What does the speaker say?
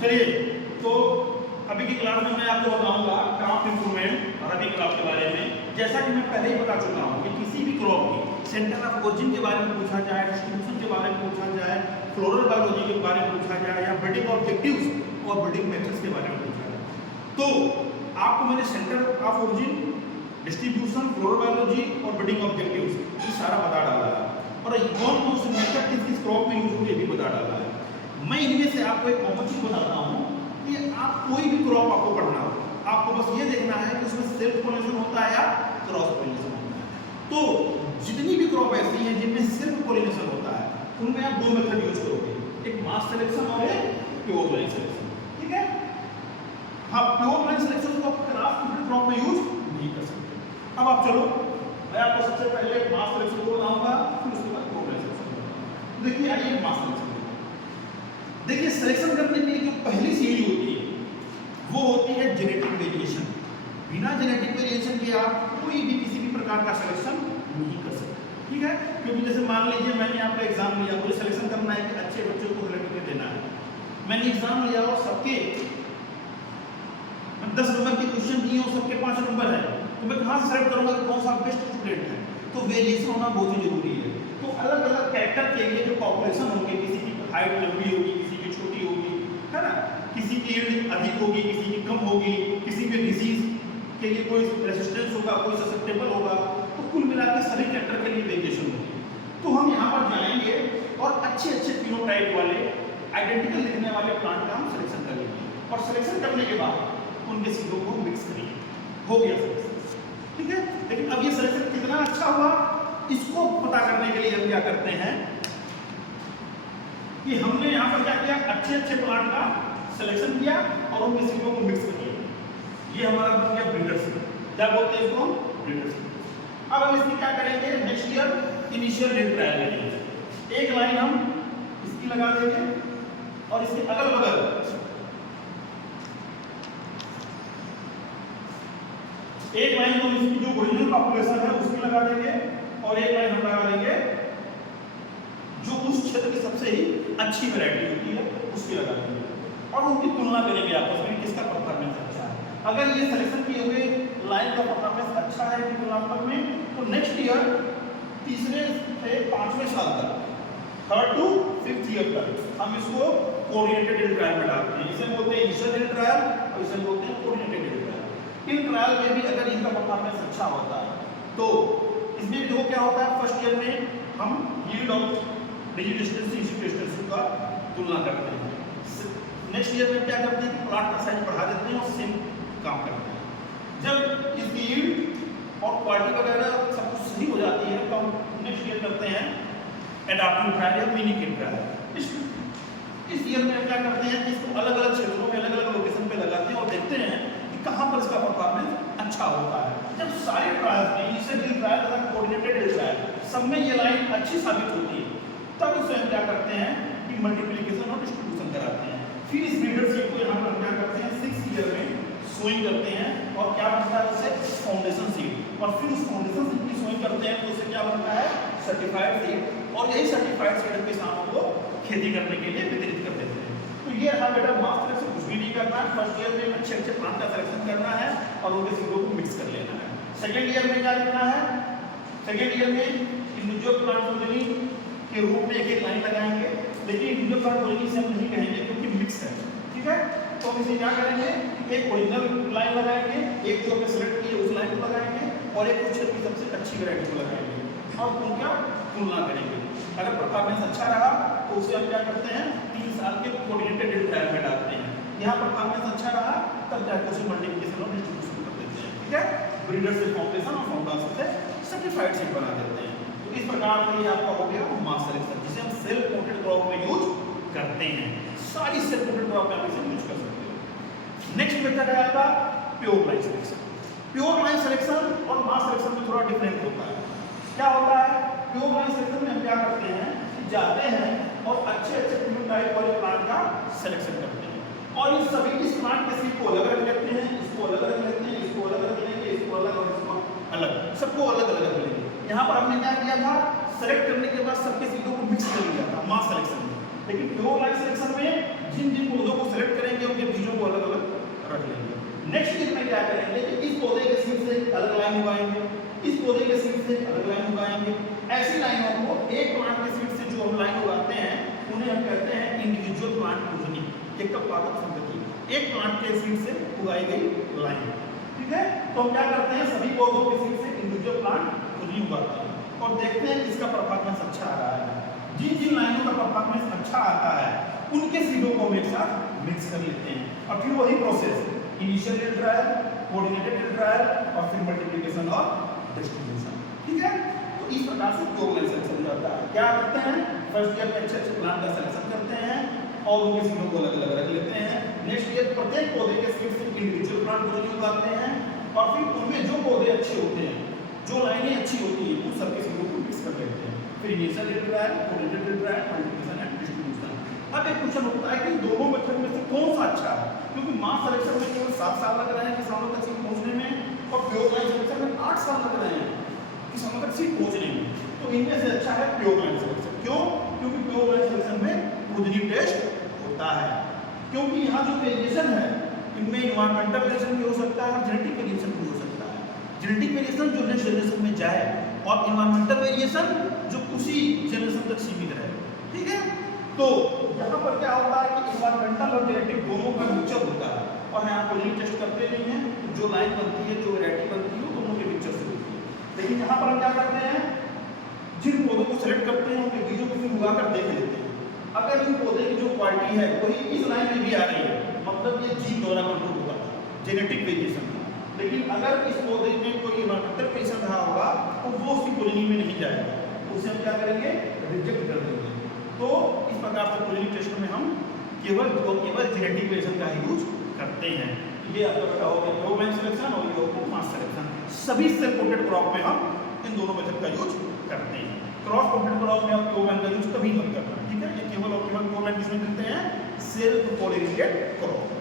चलिए, तो अभी की क्लास में मैं आपको बताऊंगा क्रॉप इम्प्रूवमेंट रबी क्रॉप के बारे में। जैसा कि मैं पहले ही बता चुका हूँ कि किसी भी क्रॉप की सेंटर ऑफ ओरिजिन के बारे में पूछा जाए, डिस्ट्रीब्यूशन के बारे में पूछा जाए, फ्लोरल बायोलॉजी के बारे में पूछा जाए, या ब्रीडिंग ऑब्जेक्टिव्स और ब्रीडिंग मेथड्स के बारे में पूछा जाए, तो आपको मैंने centre of origin, distribution, floral biology और ब्रीडिंग ऑब्जेक्टिव्स ये सारा बता डाला है, और कौन कौन से मेथड किस किस क्रॉप में यूज होंगे ये भी बता डाला है। मैं इनमें से आपको एक कॉमन चीज बताता हूँ कि आप कोई भी क्रॉप आपको पढ़ना हो, आपको बस ये देखना है कि उसमें सेल्फ पॉलिनेशन होता है या क्रॉस पॉलिनेशन होता है। तो जितनी भी क्रॉप ऐसी हैं जिनमें सिर्फ पॉलिनेशन होता है, उनमें आप दो मेथड यूज करोगे, एक मास सिलेक्शन और एक प्योर लाइन सिलेक्शन। ठीक है, हाँ, प्योर लाइन सिलेक्शन को आप क्रॉप में यूज नहीं कर सकते। अब आप चलो, मैं आपको सबसे पहले मास सिलेक्शन को बताऊंगा, फिर उसके बाद प्योर लाइन सिलेक्शन बताऊंगा। देखिए, आइए मास सिलेक्शन। देखिए, सिलेक्शन करने के लिए जो पहली सीढ़ी होती है वो होती है जेनेटिक वेरिएशन। बिना जेनेटिक वेरिएशन के आप कोई भी किसी भी प्रकार का सिलेक्शन नहीं कर सकते। ठीक है, क्योंकि जैसे मान लीजिए मैंने आपका एग्जाम लिया, मुझे सिलेक्शन करना है कि अच्छे बच्चों को सिलेक्ट करके देना है। मैंने एग्जाम लिया और सबके 10 नंबर के क्वेश्चन दिए और सबके 5 नंबर है, तो मैं कहाँ से सेलेक्ट करूंगा कि कौन सा बेस्ट स्टूडेंट है? तो वेरिएशन होना बहुत ही जरूरी है। तो अलग अलग कैरेक्टर के लिए जो पॉपुलेशन होंगे, किसी की हाइट लंबी होगी, किसी की छोटी होगी, है ना, किसी की एज अधिक होगी, किसी की कम होगी, किसी के डिजीज के लिए कोई रेसिस्टेंस होगा, कोई ससेप्टेबल होगा, तो कुल मिलाकर सभी कैरेक्टर के लिए वेरिएशन होगी। तो हम यहाँ पर जाएंगे और अच्छे अच्छे फिनोटाइप वाले आइडेंटिकल दिखने वाले प्लांट का हम सिलेक्शन करेंगे, और सिलेक्शन करने के बाद उनके सीधों को मिक्स करेंगे। हो गया सिलेक्शन। ठीक है, लेकिन अब ये सिलेक्शन कितना अच्छा हुआ इसको पता करने के लिए हम क्या करते हैं कि हमने यहाँ पर क्या किया, अच्छे अच्छे प्लांट का सिलेक्शन किया और उनके सीधों को मिक्स कर दिया। ये हमारा बन गया ब्रीडरशिप। क्या बोलते हैं इसको? ब्रीडरशिप। अब हम इसकी क्या करेंगे, next year initial rate trial करेंगे। एक लाइन हम इसकी लगा देंगे और इसके अगल बगल एक लाइन हम इसकी जो ओरिजिनल पॉपुलेशन है उसकी लगा देंगे, और एक लाइन हम लगा देंगे जो उस क्षेत्र की सबसे ही अच्छी वैरायटी होती है उसकी लगा देंगे, और उनकी तुलना करेंगे आपस में किसका परफॉर्मेंस अच्छा है। अगर ये सिलेक्शन किए हुए लाइन का परफॉर्मेंस अच्छा है तुलनात्मक में, तो नेक्स्ट ईयर तीसरे से 5वें साल तक, 3rd to 5th ईयर तक हम इसको कोऑर्डिनेटेड ट्रायल में डालते हैं। इसे बोलते हैं इनिशियल ट्रायल और इसे बोलते हैं कोऑर्डिनेटेड ट्रायल। इन ट्रायल में भी अगर इनका परफॉर्मेंस अच्छा होता है तो इसमें भी देखो क्या होता है, फर्स्ट ईयर में हम यील्ड और डिजिटेंसी का तुलना करते हैं। नेक्स्ट ईयर में क्या करते हैं कि प्लांट का साइज बढ़ा देते हैं और सेम काम करते हैं। जब इसकी यील्ड और क्वालिटी वगैरह सब कुछ सही हो जाती है तो हम नेक्स्ट ईयर करते हैं एडाप्टिव ट्रायल या मिनी किट ट्रायल। इस ईयर में क्या करते हैं कि इसको अलग अलग क्षेत्रों में अलग अलग लोकेशन पे लगाते हैं और देखते हैं कि कहाँ पर इसका परफॉर्मेंस अच्छा होता है। जब सारे ट्रायल्स में इनिशियल ट्रायल तथा कोऑर्डिनेटेड ट्रायल सब में ये लाइन अच्छी साबित होती है, तब उसे हम क्या करते हैं कि मल्टीप्लिकेशन और डिस्ट्रीब्यूशन कराते हैं। फिर इस ब्रीडरशिप को यहाँ पर हम क्या करते हैं 6th ईयर में सोइंग करते हैं, और क्या बनता है उससे फाउंडेशन सीड, और फिर उस फाउंडेशन सीड की सोइंग करते हैं तो उससे क्या बनता है सर्टिफाइड सीड, और यही सर्टिफाइड सीड किसानों को खेती करने के लिए वितरित कर देते हैं। तो ये है बेटा मास सिलेक्शन, कुछ भी नहीं करना है। फर्स्ट ईयर में अच्छे अच्छे प्लांट का सिलेक्शन करना है और उनके सीडों को मिक्स कर लेना है। सेकेंड ईयर में क्या करना है, सेकेंड ईयर में इंडिविजुअल प्लांट के रूप में एक एक लाइन लगाएंगे, लेकिन इंडिविजुअल प्लांट से हम नहीं कहेंगे क्योंकि मिक्स है। ठीक है, तो हम इसे क्या करेंगे, एक ओरिजिनल लाइन लगाएंगे, एक जो हमने सेलेक्ट की उस लाइन को लगाएंगे, और एक कुछ की सबसे अच्छी वैरायटी को लगाएंगे और उनका तुलना करेंगे। अगर परफॉर्मेंस अच्छा रहा तो उसे हम क्या करते हैं 3 साल के कोऑर्डिनेटेड ट्रायल में डालते हैं। यहाँ परफॉर्मेंस अच्छा रहा तब जाकर उसे मल्टीप्लिकेशन और डिस्ट्रीब्यूशन कर देते हैं। ठीक है, ब्रीडर से फाउंडेशन और फाउंडेशन से सर्टिफाइड सीड बना देते हैं। तो इस प्रकार से ये आपका हो गया मास सिलेक्शन, जिसे हम सेल्फ कोटेड क्रॉप में यूज करते हैं। सारी सेल्फ कोटेड क्रॉप में आप इसे यूज कर सकते हो। नेक्स्ट मेथड है आपका pure line selection. Pure line selection और मास सिलेक्शन में थोड़ा डिफरेंट होता है। क्या होता है, प्योर लाइन सिलेक्शन में हम क्या करते हैं कि जाते हैं और अच्छे अच्छे फिनोटाइप वाले प्लांट का सिलेक्शन करते हैं, और इन सभी इस प्लांट के सीड को अलग अलग लेते हैं, इसको अलग अलग लेते हैं, इसको अलग अलग लेंगे, इसको अलग और इसको अलग, सबको अलग अलग लेंगे। यहाँ पर हमने क्या किया था, सेलेक्ट करने के बाद सबके सीडों को मिक्स कर लिया था मास सिलेक्शन में। लेकिन प्योर लाइन सिलेक्शन में जिन जिन पौधों को सेलेक्ट करेंगे क्या करेंगे कि इस पौधे के सीड से अलग लाइन उगाएंगे, इस पौधे के सीड से अलग लाइन उगाएंगे। ऐसी लाइनों को एक प्लांट के सीड से जो हम लाइन उगाते हैं उन्हें हम कहते हैं इंडिविजुअल प्लांट प्रोजेनी, एकपादक संतति, एक प्लांट के सीड से उगाई गई लाइन। ठीक है, तो हम क्या करते हैं सभी पौधों के सीड से इंडिविजुअल प्लांट प्रोजेनी उगाते हैं और देखते हैं किसका परफॉर्मेंस अच्छा आ रहा है। जिन जिन लाइनों का परफॉर्मेंस अच्छा आता है उनके सीडों को हम एक साथ मिक्स कर लेते हैं और फिर वही process initial yield trial, coordinated yield trial और फिर मल्टीप्लिकेशन और डिस्ट्रीब्यूशन। ठीक है, तो इस प्रकार से प्रोग्राम सिलेक्शन जाता है। क्या करते हैं, फर्स्ट ईयर में अच्छे अच्छे प्लांट का सिलेक्शन करते हैं और उनके सीडों को अलग अलग रख लेते हैं। नेक्स्ट ईयर प्रत्येक पौधे के सीड से इंडिविजुअल प्लांट प्रोजेनी उगाते हैं और फिर उनमें जो पौधे अच्छे होते हैं, जो लाइनें अच्छी होती हैं, उन सबके सीडों को मिक्स कर लेते हैं। फिर initial yield trial, coordinated yield trial, multiplication and distribution. अब एक क्वेश्चन उठता है कि दोनों मेथड में से कौन सा अच्छा है, क्योंकि मास सिलेक्शन में केवल 7 साल लग रहे हैं किसानों तक सीड पहुंचने में और प्योर लाइन सिलेक्शन में 8 साल लग रहे हैं किसानों तक सीड पहुंचने में। तो इनमें से अच्छा है प्योर लाइन सिलेक्शन। क्यों? क्योंकि प्योर लाइन सिलेक्शन में प्रोजेनी टेस्ट होता है, क्योंकि यहाँ जो वेरिएशन है इनमें इन्वायरमेंटल वेरिएशन भी हो सकता है और जेनेटिक वेरिएशन भी हो सकता है। जेनेटिक वेरिएशन जो नेक्स्ट जनरेशन में जाए और इन्वायरमेंटल वेरिएशन जो उसी जनरेशन तक सीमित रहे। ठीक है, तो यहाँ पर क्या होता है कि इन्वायरमेंटल और जेनेटिक दोनों का मिक्सचर होता है और यहाँ प्रोजेनी टेस्ट करते नहीं हैं, जो लाइन बनती है, जो वैरायटी बनती है, दोनों के मिक्सचर से होती है। लेकिन यहाँ पर हम क्या करते हैं, जिन पौधों को सेलेक्ट करते हैं उनके बीजों को फिर उगाकर देख लेते हैं। अगर इन पौधे की जो क्वालिटी है वही इस लाइन में भी आ रही है, मतलब ये जीन द्वारा कंट्रोल होगा, जेनेटिक वेरिएशन था। लेकिन अगर इस पौधे में कोई इन्वायरमेंटल वेरिएशन रहा होगा तो वो उसकी प्रोजेनी में नहीं जाएगा, उसे हम क्या करेंगे, रिजेक्ट कर देंगे। तो इस प्रकार से प्रोजेनी टेस्ट में हम केवल जेनेटिक वेरिएशन का यूज करते हैं। ये आपका बेटा हो गया प्योर लाइन सिलेक्शन और ये हो गया मास सिलेक्शन। सभी सेल कोटेड क्रॉप में हम इन दोनों मेथड का यूज करते हैं। क्रॉस कोटेड क्रॉप में आप प्योर लाइन का यूज कभी मत करना। ठीक है, ये केवल और केवल प्योर लाइन किसमें करते हैं, सेल्फ पॉलिनेटेड क्रॉप।